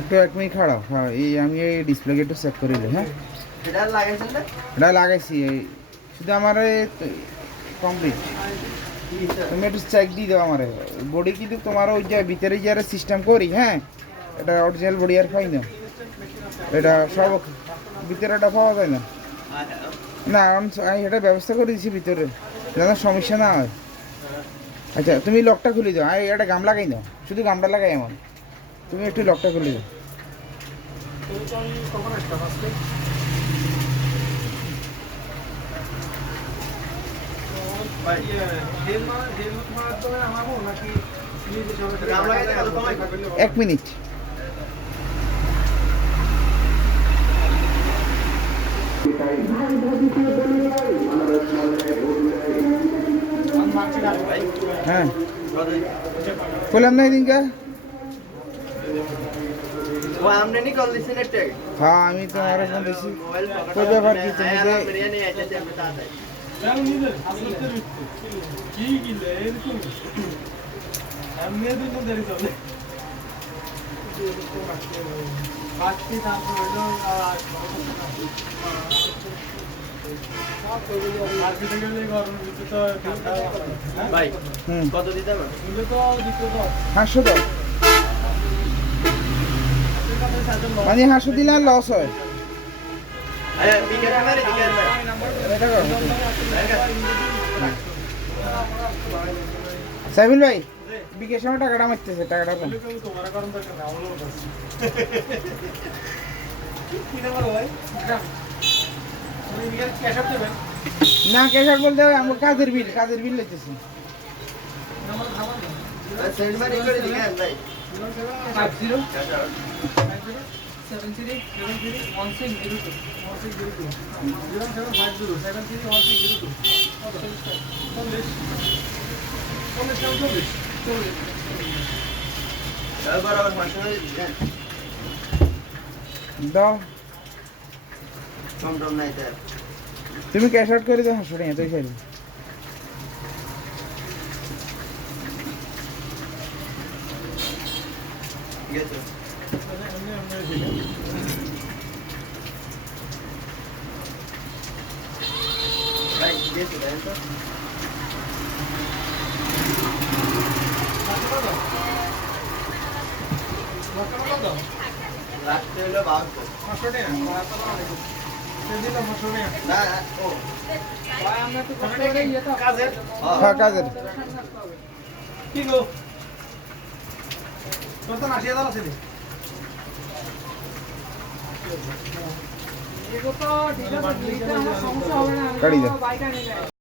একটু 1 মিনিট খাড়াও। হ্যাঁ, এই আমি এই ডিসপ্লেকে একটু চেক করে দিই। হ্যাঁ, এটা লাগাইছি, শুধু আমার কমপ্লিট। তুমি একটু চেক দিয়ে দাও আমার বডি, কিন্তু তোমার ওই যে ভিতরে যে সিস্টেম করি। হ্যাঁ, এটা অরিজিনাল বডি আর পাই না, এটা সব ভিতরে এটা পাওয়া যায় না। না, আমি এটা ব্যবস্থা করে দিচ্ছি ভিতরে, যেন সমস্যা না হয়। আচ্ছা, তুমি লকটা খুলে দাও। এটা গাম লাগাই দাও, শুধু গামটা লাগাই এমন। তুমি একটু লকটা খুলে দাও। এক মিনিট। হ্যাঁ, বললাম না এদিনকা। হ্যাঁ, আমি তোমার ফোন দিছি। কোই ব্যাপার কি তুমি কত দিতে পারো? 500 দাও। মানে 500 দিলে আর লস হয়। সাইফুল ভাই, বিকের সময় টাকাটা মারতেছে, টাকাটা কম। না, ক্যাশ আউট বলতে আমার কাজের বিল লইতেছি। দাও, তুমি ক্যাশ আউট করে দাও 500 টাকা, তুই খাই। হ্যাঁ, কাজের কি গো তোর তো 80,000 আছে রে। গাড়ি দাও।